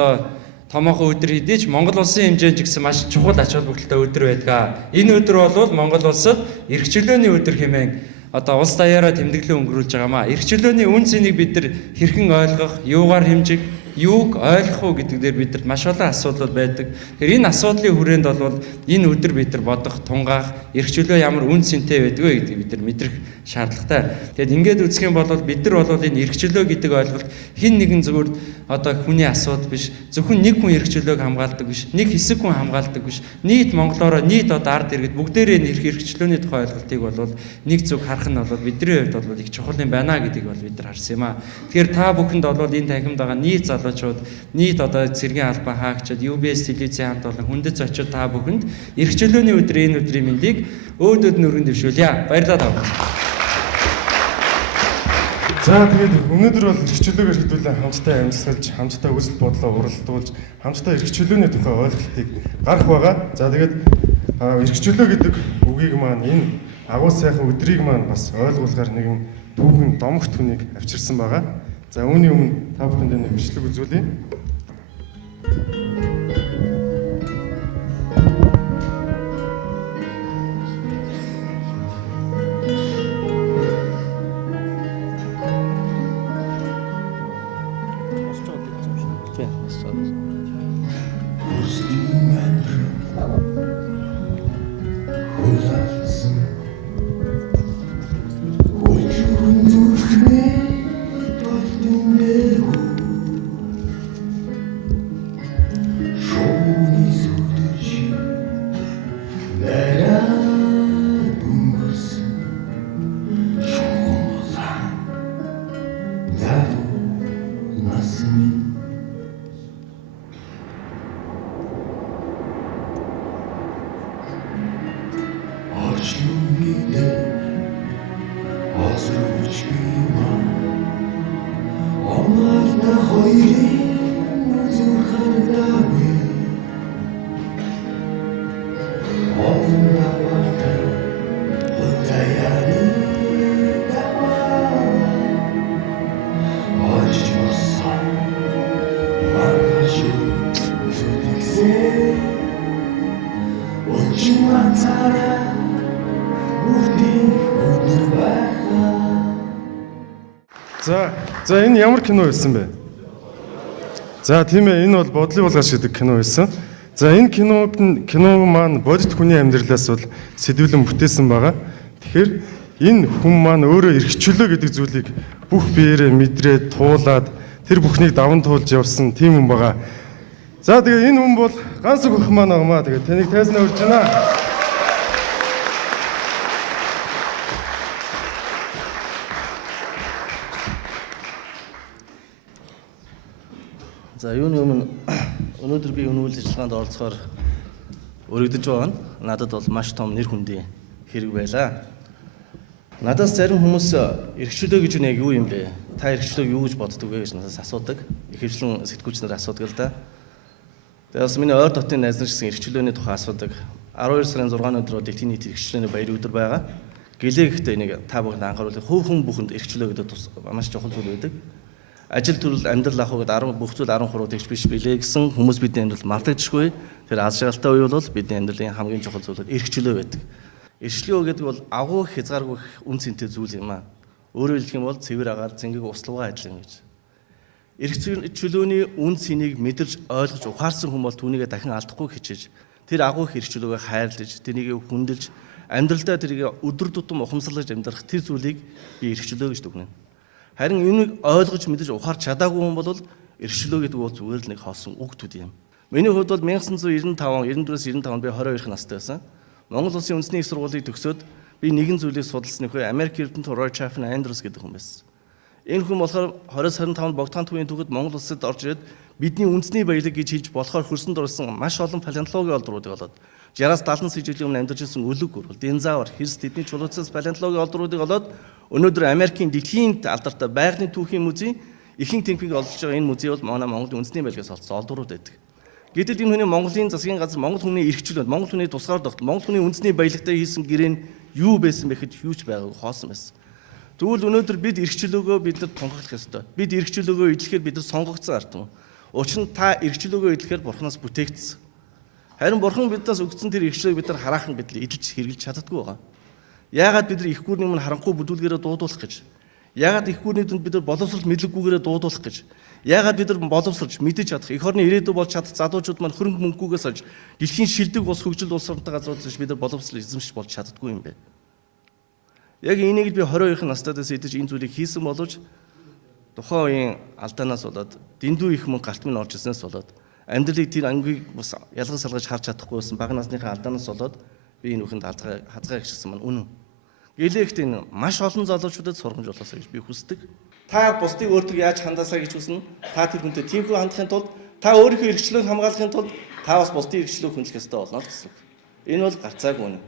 томоохон өдөр хэдий ч Монгол улсын хэмжээнд ч гэсэн маш чухал ач холбогдолтой өдөр байдаг. Энэ өдөр бол Монгол улсад эрх чөлөөний өдөр хэмээн улс даяараа тэмдэглэн өнгөрүүлж байгаамаа. Эрх чөлөөний үн цэнийг бид нар хэрхэн ойлгох, юугаар хэмжих, юуг ойлгох уу гэдэг дээр бидэд маш олон асуудал байдаг. Тэгэхээр энэ асуудлын хүрээнд бол энэ өдөр бид нар бодох, тунгаах, эрх чөлөө ямар үн цэнтэй байдаг вэ гэдгийг бид нар мэдрэх шаардлагатай. Тэгэд ингээд үзэх юм бол бид нар бол энэ эрх чөлөө гэдэг ойлголт хэн нэгэн зүгээр хүний асуудал биш, зөвхөн нэг хүн эрх чөлөөг хамгаалдаг биш, нэг хэсэг хүн хамгаалдаг биш. Нийт монголоороо нийт ард иргэд бүгдээрээ энэ эрх чөлөөний тухай ойлголтыг бол нэг зүг харах нь бол бидний хувьд бол их чухал юм байна гэдгийг бол бид нар харсан юм аа. Тэгэхээр та бүхэнд бол энэ танхимд байгаа нийт залуучууд, нийт цэргийн албан хаагчид, UBS телевизийн хамт олон хүндэт зочид та бүхэнд эрх чөлөөний өдрийн энэ өдрийн мэндийг өөдөд нүргэн дэвшүүлье. Баярлалаа та бүхэнд. За тэгээд өнөөдөр бол эрх чөлөөгөр хэдүүлэн хамтдаа амьсгалж, хамтдаа үзэл бодлоо уралдуулж, хамтдаа эрх чөлөөний тухай ойлголтыг гарах байгаа. За тэгээд эрх чөлөө гэдэг үгийг маань энэ агуу сайхан өдрийг маань бас ойлгуулгаар нэгэн түүхэн домогт хүнийг авчирсан байгаа. За үүний өмнө та бүхэнд нэг бичлэг үзүүлье. За энэ ямар кино байсан бэ? За тийм ээ, энэ бол бодлын булгаж гэдэг кино байсан. За энэ киног маань бодит хүний амьдралаас бол сэдвэлэн бүтээсэн байгаа. Тэгэхээр энэ хүн маань өөрөө эрхчлөө гэдэг зүйлийг бүх биеэрээ мэдрээд туулаад тэр бүхнийг даван туулж явсан тийм хүн байгаа. За тэгээ энэ хүн бол ганц үг ах маань агмаа. Тэгээ таныг тайзнаа урьж байна. За юуны өмнө өнөөдөр би өнөөл ажиллагаанд оролцохоор өргөдөж байгаа нь надад бол маш том нэр хүндийн хэрэг байлаа. Надаас зарим хүмүүс эрхчлөө гэж яг юу юм бэ? Та эрхчлөөг юу гэж боддог вэ гэж надаас асуудаг. Ихэвчлэн сэтгүүлч нар асуудаг л да. Тэгээс миний ойр дотны найз нар гэсэн эрхчлөөний тухай асуудаг. 12 сарын 6-ны өдөр дэлхийн нийт эрхчлөөний баяр өдөр байгаа. Гэлээ гэхдээ энийг та бүхэнд анхааруулъя. Хувь хүн бүхэнд эрхчлөө гэдэг маш чухал зүйл байдаг. Ажил төрөл амьдрал ах гэдэг бүх зүйл 13 тэгж биш билээ гэсэн хүмүүс бидний амьдрал мартагдчихгүй. Тэр аз жаргалтай үе бол бидний амьдралын хамгийн чухал зүйл эрхчлөө байдаг. Эрхчлөө гэдэг бол агуу хязгааргүй үн цэнтэй зүйл юм аа. Өөрөөр хэлэх юм бол цэвэр агаар зингийг услуугаа адилхан гэж. Эрхчлөөний үн цэнийг мэдэрч ойлгож ухаарсан хүн бол түүнийгээ дахин алдахгүй хичээж тэр агуу эрхчлөөгээ хайрлаж, тэрнийг хүндэлж, амьдралдаа тэрийг өдөр тутам ухамсарлаж амьдрах тэр зүйлийг би эрхчлөө гэж дүгнэнэ. Харин энийг ойлгож мэдэж ухаарч чадаагүй хүн бол эрхчлөө гэдэг бол зүгээр л нэг хоосон үг төд юм. Миний хувьд бол 1995, 94-өөс 95 би 22 настай байсан. Монгол Улсын үндэсний их сургуулийг төгсөөд би нэгэн зүйлийг судалсан нөхөө Америк Эрдэнэт Roy Chapman Andrews гэдэг хүн байсан. Энэ хүн болохоор 2025 богдхан төвийн түүхэд Монгол Улсад орж ирээд бидний үндэсний баялаг гэж хэлж болохоор хөрсөнд орсон маш олон палеонтологийн олдруудыг олоод 60-70 жилийн өмнө амьдарч ирсэн өлөг гурвал, динозавр, хэрс тэдний чулууцаас палеонтологийн олдруудыг олоод өнөөдөр Америкийн дэлхийн алдартай байгалийн түүхийн музей ихэнх тэмхийг олж байгаа энэ музей бол манай Монголын үндэсний байлгаас олдсон олдрууд байдаг. Гэтэл энэ хүний Монголын засгийн газар Монгол хүний эрхчлөөнд, Монгол хүний тусгаар тогтол, Монгол хүний үндэсний баялагтай хийсэн гэрээ нь юу байсан бэ гэхэд юуч байгааг хоосон байсан. Тэгвэл өнөөдөр бид эрхчлөөгөө бид нар тунхаглах ёстой. Бид эрхчлөөгөө идэлхээр бид нар сонгогдсон ард түмэн. Учир нь та эрхчлөөгөө идэлхээр Бурханаас бүтээгдсэн. Харин Бурхан биднээс өгсөн тэр эрхчлөөг бид нар хараахан бидлээ идэлж хэрэгжилж чаддаггүй байгаа. Яагаад бид нар их гүрний өмнө харанхуй бүдүүлгээрээ дуудуулах гэж? Яагаад их гүрний дүнд бид нар боловсрол мэдлэггүйгээрээ дуудуулах гэж? Яагаад бид нар боловсролж мэдэж чадах эх орны ирээдүй болж чадах залуучууд маань хөрөнгө мөнгөгөөс олж дэлхийн шилдэг улс хөгжил улс орнтой газруудаас бид нар боловсрол эзэмшиж болж чаддаггүй юм бэ? Яг энийг би 22 настайдаас идэж энэ зүйлийг хийсэн боловч тухайн үеийн алдаанаас болоод дэндүү их мөнгө гарт минь орж ирсэнээс болоод амьдралыг тэр ангийг бас ялгаж салгаж харж чадахгүй байсан бага насныхаа алдаанаас болоод би энэ бүхэнд хазгаа гिचсэн маань үнэн. Гэлээхт энэ маш олон залуучуудад сургамж болоосоо гэж би хүсдэг. Та бусдыг өөртөө яаж хандаасаа гэж хүснэ? Та тэр хүнтэй тиймхүү хандахын тулд та өөрийнхөө эрхчлөөг хамгаалахын тулд та бас бусдын эрхчлөөг хүндлэх ёстой болно л гэсэн. Энэ бол гарцаагүй үнэн.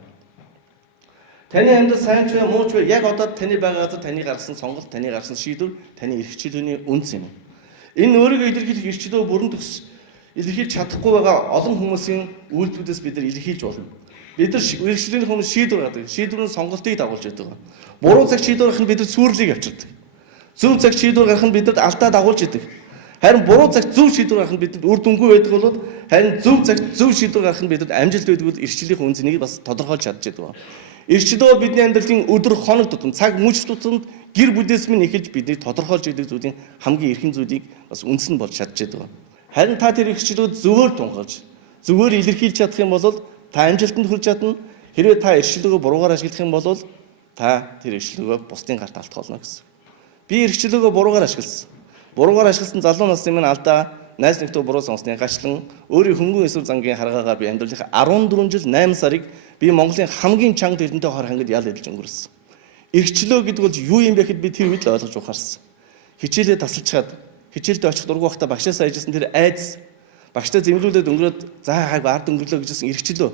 Таны амьдрал сайн ч вэ, муу ч вэ, яг одоо таны байгаа газар таны гаргасан сонголт, таны гаргасан шийдвэр таны эрхчлөөний үнц юм. Энэ өөрийгөө илэрхийлэх эрхчлөө бүрэн төгс илэрхийлж чадахгүй байгаа олон хүмүүсийн үйлдэлүүдээс бид нар илэрхийлж болно. Бид нар эрхчлөөний хүмүүс шийдвэр гаргадаг. Шийдвэрийн сонголтыг дагуулж байдаг. Буруу цаг шийдвэр гаргах нь бид нар сүрлийг авчирдаг. Зөв цаг шийдвэр гаргах нь бидэд алдаа дагуулж идэг. Харин буруу цаг зөв шийдвэр гаргах нь бидэд үр дүнгүй байдаг бол харин зөв цаг зөв шийдвэр гаргах нь бидэд амжилт байдаг бол эрхчлөлийн үнцнийг бас тодорхойлж чадчихдаг. Эрхчлөө бидний амьдралын өдөр хоног тутам цаг мөч тутамд гэр бүлээс минь эхэлж бидний тодорхойлж идэг зүйлийн хамгийн эрхэм зүйлийг бас үндэс нь болж чадчихдаг. Харин та тэр эрхчлөөд зөвөр тунхаглаж зөвөр илэрхийлж чадах юм бол та амжилтанд хүрч чадна. Хэрвээ та эрхчлөөгөө буруугаар ашиглах юм бол та тэр эрхчлөөгөө бусдын гарт алдах болно гэсэн. Би эрхчлөөгөө буруугаар ашигласан. Буруугаар ашигласан залуу насны минь алдаа найз нөхдөд буруу сонссны гачлан өөрийн хөнгөн эсвэр зангийн харгаагаар би амьдралынхаа 14 жил 8 сарыг би Монголын хамгийн чанга эрдэнэтэй хор хангад ял хэлж өнгөрсөн. Эрхчлөө гэдэг бол юу юм бэ гэхэд би тэр үед л ойлгож ухаарсан. Хичээлээ тасалчаад хичээлдээ очих дургу байхдаа багшаас айжсэн тэр айдас багштай зэмлүүлээд өнгөрөөд за хайг ард өнгөрлөө гэжсэн эрхчлөө.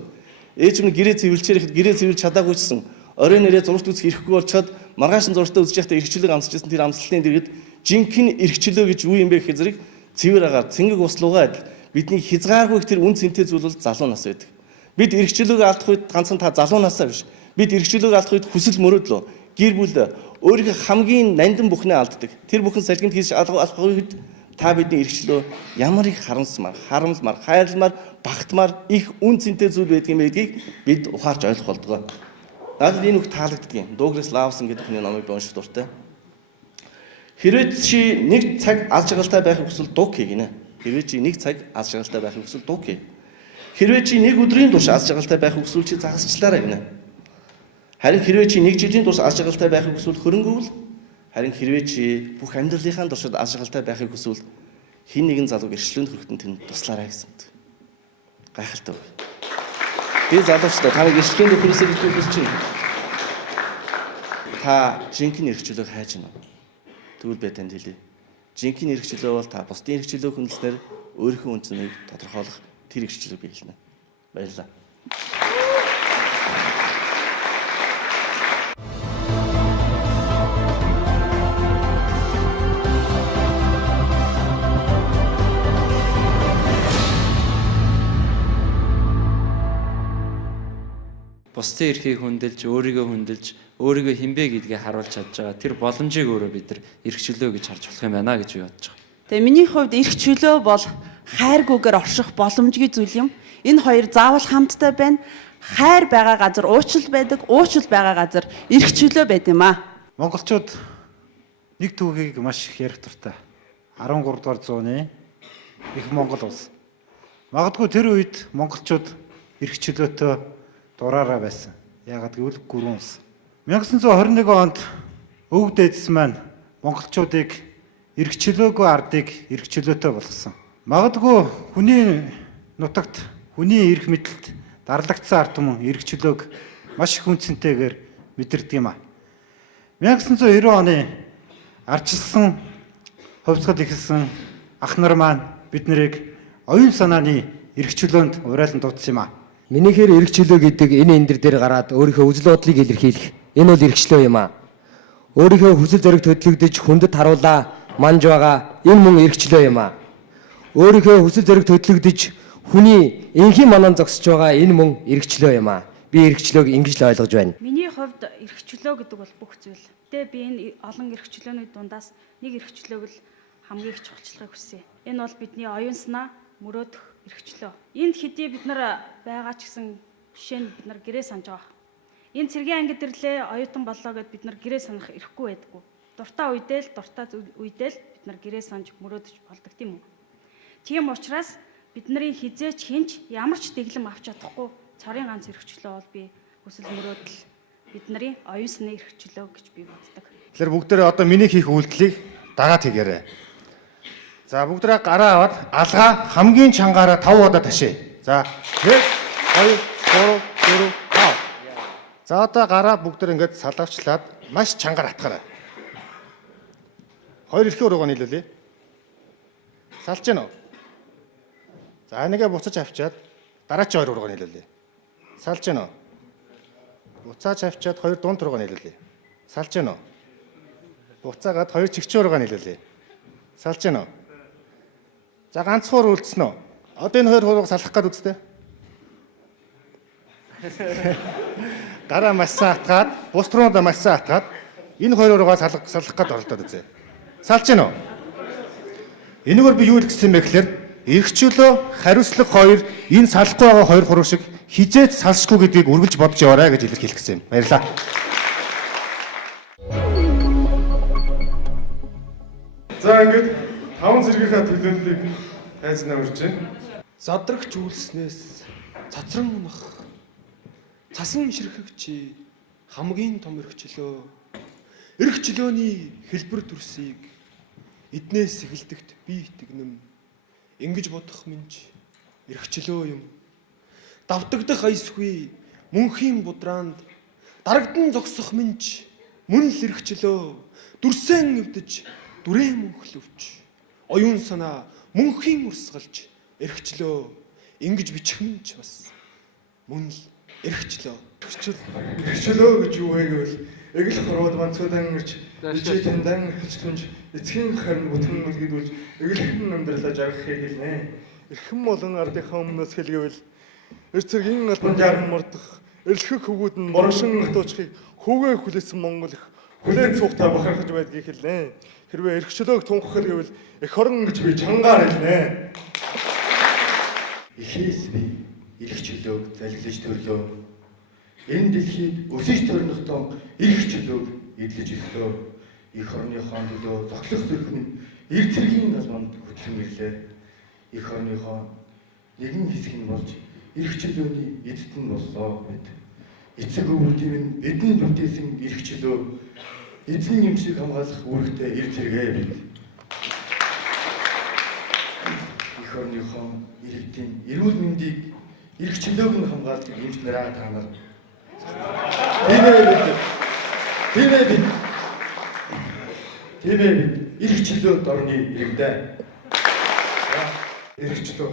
Ээж минь гэрээ цэвэрлчээр ихэд гэрээ цэвэрлж чадаагүйсэн. Орой нэрээ зургт үзэх ирэхгүй болчоод маргааш нь зургтаа үзэж байхдаа эрхчлөг амсчихсан тэр амсалтын дэргэд жинхэнэ эрхчлөө гэж юу юм бэ гэхээр зэрэг цэвэр агаар цэнгэг услуугаа адил бидний хязгааргүй тэр үн цэнтэй зүйл бол залуу нас байдаг. Бид эрхчлөөг алдах үед ганцхан та залуу насаа биш. Бид эрхчлөөг алдах үед хүсэл мөрөөдлөө гэр бүл өөрийнхөө хамгийн нандин бүхнээ алддаг. Тэр бүхэн салхинд хийж алах үед та бидний эрхчлөө ямар их харамсмаар, харамлмаар, хайрламаар, багтмаар их үн цэнтэй зүйл байдгийг мэдгийг бид ухаарч ойлгох болдгоо. Надад энэ үг таалагддаг юм. Дуглас Лавсон гэдэг хүний номыг унших дуртай. Хэрвээ чи нэг цаг аз жаргалтай байхыг хүсвэл дуг хий гинэ. Хэрвээ чи нэг цаг аз жаргалтай байхыг хүсвэл дуг хий. Хэрвээ чи нэг өдрийн турш аз жаргалтай байхыг хүсвэл чи загасчлаарай гинэ. Харин хэрвээ чи нэг жилийн турш аз жаргалтай байхыг хүсвэл хөрөнгөвөл, харин хэрвээ чи бүх амьдралынхаа туршид аз жаргалтай байхыг хүсвэл хин нэгэн залууг эрхчлөөнд хүрэхтэн тэнд туслаарай гэсэн. Гайхалтай. Би залуучдаа та эрхчлөөнд хүрэсэй гэж хүсэж байна. Та жинхэнэ эрхчлөөг хайж байна. Тэгвэл би танд хэлье. Жинхэнэ эрхчлөө бол та бусдын эрхчлөө хүндлснээр өөрийнхөө үнцнийг тодорхойлох тэр эрхчлөөг бий хэлнэ. Баярлалаа. Бусдын эрхийг хүндэлж, өөрийгөө хүндэлж, өөрийгөө хинбэ гэдгийг харуулж чадж байгаа. Тэр боломжийг өөрөө бид нар эрхчлөө гэж харж болох юм байна гэж би бодож байгаа. Тэгээ миний хувьд эрхчлөө бол хайргүйгээр орших боломжгүй зүйл юм. Энэ хоёр заавал хамттай байна. Хайр байгаа газар уучлал байдаг, уучлал байгаа газар эрхчлөө байд юм аа. Монголчууд нэг түүхийг маш их ярих дуртай. 13 дугаар зууны их Монгол улс. Магадгүй тэр үед монголчууд эрхчлөөтэй дураараа байсан. Яагаад гэвэл гүрэн улс. 1921 онд өвөг дээдс маань монголчуудыг эрхчлөөгүй ардыг эрхчлөөтэй болгосон. Магадгүй хүний нутагт хүний эрх мэдэлд дарлагдсан ард түмэн эрхчлөөг маш их үнцэнтэйгээр мэдэрдэг юм а. 1990 оны ардчилсан хувьцгал ихэлсэн ах нар маань бид нарыг оюун санааны эрхчлөөнд урайлан дуудсан юм а. Минийхээр эрхчлөө гэдэг энэ эндэр дээр гараад өөрийнхөө үзэл бодлыг илэрхийлэх. Энэ бол эрхчлөө юм аа. Өөрийнхөө хүсэл зориг төдлөгдөж хүндэт харуулаа манж байгаа энэ мөн эрхчлөө юм аа. Өөрийнхөө хүсэл зориг төдлөгдөж хүний энхийн манан зогсож байгаа энэ мөн эрхчлөө юм аа. Би эрхчлөөг ингэж л ойлгож байна. Миний хувьд эрхчлөө гэдэг бол бүх зүйл. Тэ би энэ олон эрхчлөөний дундаас нэг эрхчлөөг л хамгийн их чухалчилгааг хүсье. Энэ бол бидний оюун санаа мөрөөдөх эрхчлөө. Энд хэдий бид нар байгаа ч гэсэн жишээ нь бид нар гэрээ санаж байгаа. Энэ цэргийн ангид ирлээ оюутан боллоо гэд бид нар гэрээ санах эрхгүй байдаггүй. Дуртай үедээ бид нар гэрээ санаж мөрөөдөж болдог тийм үү? Тийм учраас бидний хизээч хинч ямар ч дэглэм авч чадахгүй цорын ганц эрхчлөө бол би хүсэл мөрөөдөл бидний оюун санааны эрхчлөө гэж би боддог. Тэгэхээр бүгдээрээ одоо миний хийх үйлдэлийг дагаад хийгээрэй. За бүгдээ гараа аваад алгаа хамгийн чангаараа 5 удаа ташээ. За 1 2 3 4 5. За одоо гараа бүгдээ ингэж салавчлаад маш чангаар атгаарай. Хоёр эрхээ руугаа нийлүүлээ. Салж гэнэ үү? За нэгэ буцаж авчаад дараач хоёр руугаа нийлүүлээ. Салж гэнэ үү? Буцааж авчаад хоёр дунд руугаа нийлүүлээ. Салж гэнэ үү? Буцаагаад хоёр чигчүү руугаа нийлүүлээ. Салж гэнэ үү? За ганцхан үлдсэн үү? Одоо энэ хоёр хурууг салах гээд үзтээ. Гараа маш сайн атгаад, бус руугаа маш сайн атгаад энэ хоёр хуруугаа салах гээд оролдоод үзье. Салж гэнэ үү? Энэгээр би юу гэсэн юм бэ гэхээр эрхчлөө, хариуцлага хоёр энэ салахгүй байгаа хоёр хуруу шиг хизээч салшгүй гэдгийг үргэлж бодож яваарай гэж илэрхийлэх гэсэн юм. Баярлалаа. За ингээд 5 зэргийнхаа төлөөллийг хайзнаа урьж байна. Задрагч үйлснээс цацран унах цасан ширхэгч хамгийн том эрхчлөө. Эрхчлөөний хэлбэр төрсийг эднээс эхэлдэгт би итгэнэм. Ингэж бодох минь эрхчлөө юм. Давтагдах айсгүй мөнхийн будраанд дарагдан зогсох минь мөн л эрхчлөө. Дүрсэн өвдөж дүрээ мөнхлөвч оюун санаа мөнхийн урсгалж эрхчлөө. Ингэж бичих минь бас мөн л эрхчлөө. Эрхчлөө гэж юу вэ гэвэл эгэл хорвоод манцуудан ирж ижээ тандан ирж түнж эцгийн харин бүтгэн үлгийдүүлж эгэлхэн амьдралаа жаргахыг хэлнэ. Эрхэм болон ардынхаа өмнөөс хэлгэвэл эрцэргийн албан жаран мордох эрлэхэг хөвгүүд нь борошин хатуучхыг хүүгээ хүлээсэн Монгол их хүлээн цугтаа бахархаж байдгийг хэлнэ. Хэрвээ эрх чөлөөг тунхаглах гэвэл эх хорон гэж би чангаар хэлнэ. Эхээс би эрх чөлөөг залгилж төрлөө. Энэ дэлхийд өсөж төрнөхдөө эрх чөлөөг эдлэж өглөө. Эх орныхоо төлөө зоглох зүрх нь эр цэргийн албанд хөтлөн ирлээ. Эх орныхоо нэгэн хэсэг нь болж эрх чөлөөний эзэд нь боллоо гэд. Эцэг өвгдийн нь бидэнд бүтээсэн эрх чөлөө эзэн юм шиг хамгаалах үүрэгтэй эр цэргээ бид. Эх орныхоо иргэдийн эрүүл мэндийг эрх чөлөөг нь хамгаалдаг эмч нараа та нар. Тийм эрх чөлөөд орны иргэдээ. Эрх чөлөө.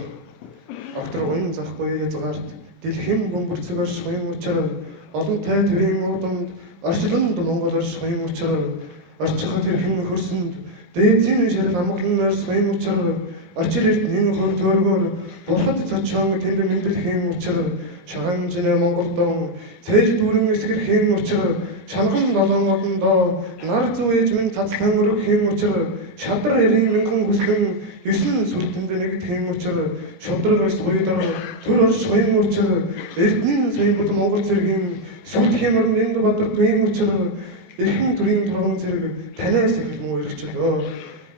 Автор гоён захгүй язгаарт дэлхийн бөмбөрцөөр шуйн учраа олон тай төрийн удамд арчланд Монгол шуйн учраа арчхад хэрхэн хөрсөнд дээдсийн ширэл амгланаар шуйн учраа арчил эрдний хөр төргөр бурхад цочон тэнд мэдлэхийн учраа шаганжны Монголдон цээж дүүрэн эсгэрхийн учраа шанган долоон одондоо нар зүүж минь цацлан өргөхийн учраа шадар эрийн мянган хүслэн 9 сүлтэнд нэгдэхийн учраа шудрагс гоёдор төр орш гоён учраа эрдэнэ сая Монгол цэргийн сүлтхийн орнд энд бадаргүй учраа эрхэм төрийн турган цэрэг танаас их муу эрх чөлөө.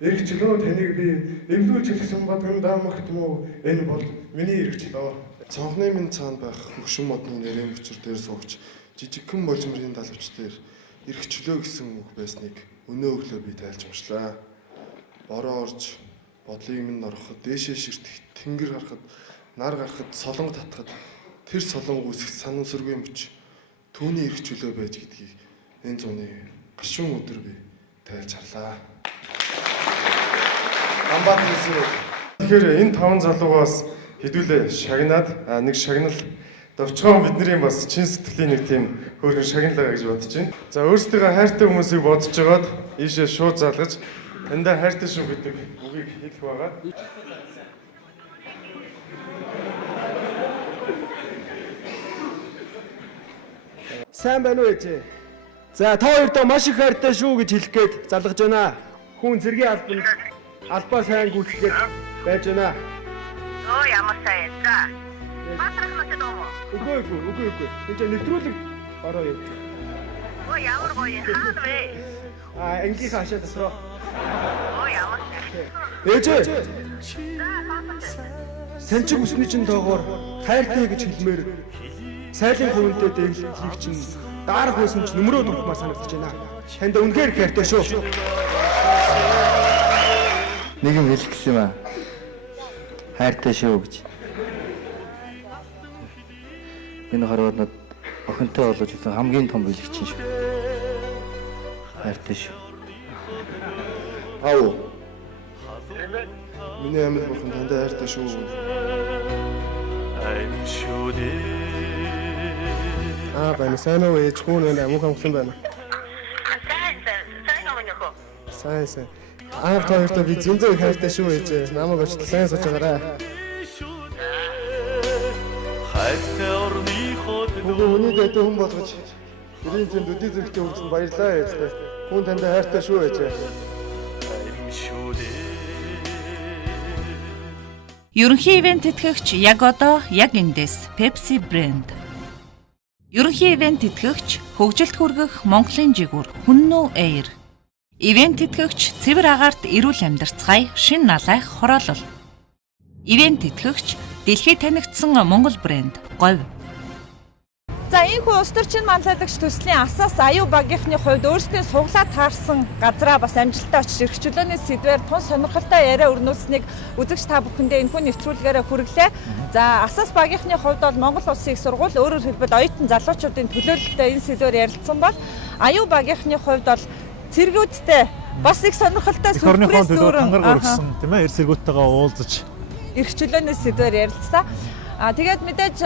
Эрх чөлөө таныг би эвлүүлж хэлсэн бадган даамагт муу энэ бол миний эрх чөлөө. Цонхны минь цаана байх мөшин модны нэрийн өчр дээр суугч жижигхэн болжмрын далавч дээр эрх чөлөө гэсэн үг байсныг өнөө өглөө би тайлж уншлаа. Бороо орж бодлыг минь ороход дээшээ ширтэх тэнгэр харахад нар гарахад солонго татахад тэр солонго үсэх санамсаргүй мөч түүний эрх чөлөө байж гэдгийг энэ зуны гашуун өдөр би тайлж харлаа. Тэгэхээр энэ 5 залуугаас хэдүүлээ шагнаад нэг шагнал довчгоон бидний бас чин сэтгэлийн нэг тийм хөөрхөн шагналаа гэж бодож байна. За өөрсдийнхөө хайртай хүмүүсийг бодож жагаад ийшээ шууд залгаж таньда хайртай шүү гэдэг үгийг хэлэх байгаа. Сайн байна уу ээжээ? За та хоёртоо маш их хайртай шүү гэж хэлэх гээд залгаж байна. Хүн цэргийн албанд албаа сайн гүйцэтгэж байж байна. Оо ямар сайн. За. Матрах мэт доо. Үгүй. Энд нэвтрүүлэг ороо юу? Оо ямар гоё. Хаана вэ? Ангийн хашаа тасроо. Оо ямар сайн. Ээжээ. Санчиг усны чин тоогоор хайртай гэж хэлмээр сайлын хувинтэй дэглэлийг чинь дарах байсан ч нөмрөө дургмаар санагдаж байна. Танд үнэхээр хайртай шүү. Нэг юм хэлэх гэсэн юм аа. Хайртай шүү гэж. Энэ хорвооднод охинтой болож ирсэн хамгийн том бэлэг чинь шүү. Хайртай шүү. Аав. Миний амьд бурхан танд хайртай шүү. Байна сайн уу ээж хүн энэ амин хамсан байна. Сайн. Аав хоёртой би зинзөө хайртай шүү ээж. Намайг очиж сайн сууж байгаарай. Хүний дэд хүн болгож гэрийн зэнд өдий зэрэгтэй үргэлж баярлаа ээж. Хүн танд хайртай шүү ээж. Ерөнхий ивент тэтгэгч яг одоо яг эндээс Pepsi брэнд. Ерөнхий ивент тэтгэгч хөгжилд хүргэх Монголын жигүүр Хүннүү Air. Ивент тэтгэгч цэвэр агаарт эрүүл амьдарцгаая шин налайх хороолол. Ивент тэтгэгч дэлхийд танигдсан Монгол брэнд Говь. За энэ хүн улс төрчин манлайлагч төслийн асаас аюу багийнхны хувьд өөрсдийн суглаад таарсан газраа бас амжилттай очиж эрх чөлөөний сэдвээр тун сонирхолтой яриа өрнүүлсэнийг үзэгч та бүхэндээ энэ хүн нэвтрүүлгээрээ хүргэлээ. За асаас багийнхны хувьд бол Монгол улсын их сургууль өөрөөр хэлбэл оюутан залуучуудын төлөөлөлтөд энэ сэдвээр ярилцсан бол аюу багийнхны хувьд бол цэргүүдтэй бас их сонирхолтой сүрприз дүүрэн гаргасан тийм ээ эрс цэргүүдтэйгээ уулзаж эрх чөлөөний сэдвээр ярилцлаа. Тэгээд мэдээж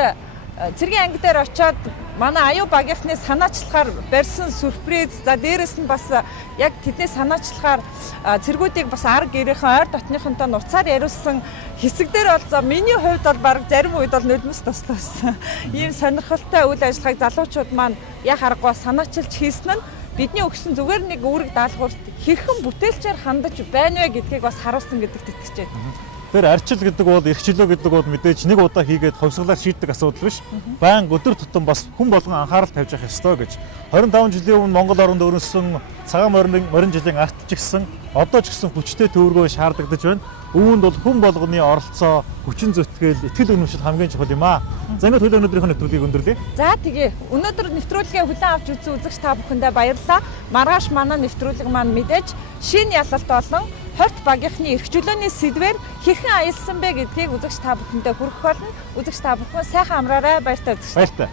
цэргийн анги дээр очиод манай аюу багийнхны санаачлахаар барьсан сүрприз, за дээрэс нь бас яг тэдний санаачлахаар цэргүүдийг бас арга гэрийнхэн ойр дотныхонтой нуцаар яриулсан хэсэг дээр бол за миний хувьд бол баг зарим үед бол нулимс тостойсэн. Ийм сонирхолтой үйл ажиллагааг залуучууд маань яг аргагүй санаачилж хийсэн нь бидний өгсөн зүгээр нэг үүрэг даалгаварт хэрхэн бүтээлчээр хандаж байна вэ гэдгийг бас харуулсан гэдэгт итгэж байна. Тэр арчил гэдэг бол эрх чөлөө гэдэг бол мэдээж нэг удаа хийгээд хувьсгалаар шийддэг асуудал биш. Баян өдөр тутам бас хүн болгон анхаарал тавьж явах ёстой гэж. 25 жилийн өмнө Монгол оронд өрнөсөн цагаан морин жилийн арт ч гэсэн одоо ч гэсэн хүчтэй төвөргөө шаардагдаж байна. Үүнд бол хүн болгоны оролцоо, хүчин зүтгэл, итгэл үнэмшил хамгийн чухал юм аа. За ингээд хөл өнөөдрийнхөө нэвтрүүлгийг өндөрлөе. За тэгээ өнөөдөр нэвтрүүлгээ хүлээн авч үзсэн үзэгч та бүхэндээ баярлалаа. Маргааш манай нэвтрүүлэг маань мэдээж шинэ ялалт болон хорт багийнхны эрх чөлөөний сэдвээр хэрхэн аялсан бэ гэдгийг үзэгч та бүхэндээ хүргэх болно. Үзэгч та бүхэн сайхан амраарай. Баяртай үзэгч. Баяртай.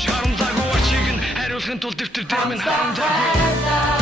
Харамсаггүй ачиг нь хариулахын тулд дэвтэр дээр минь харамжаагүй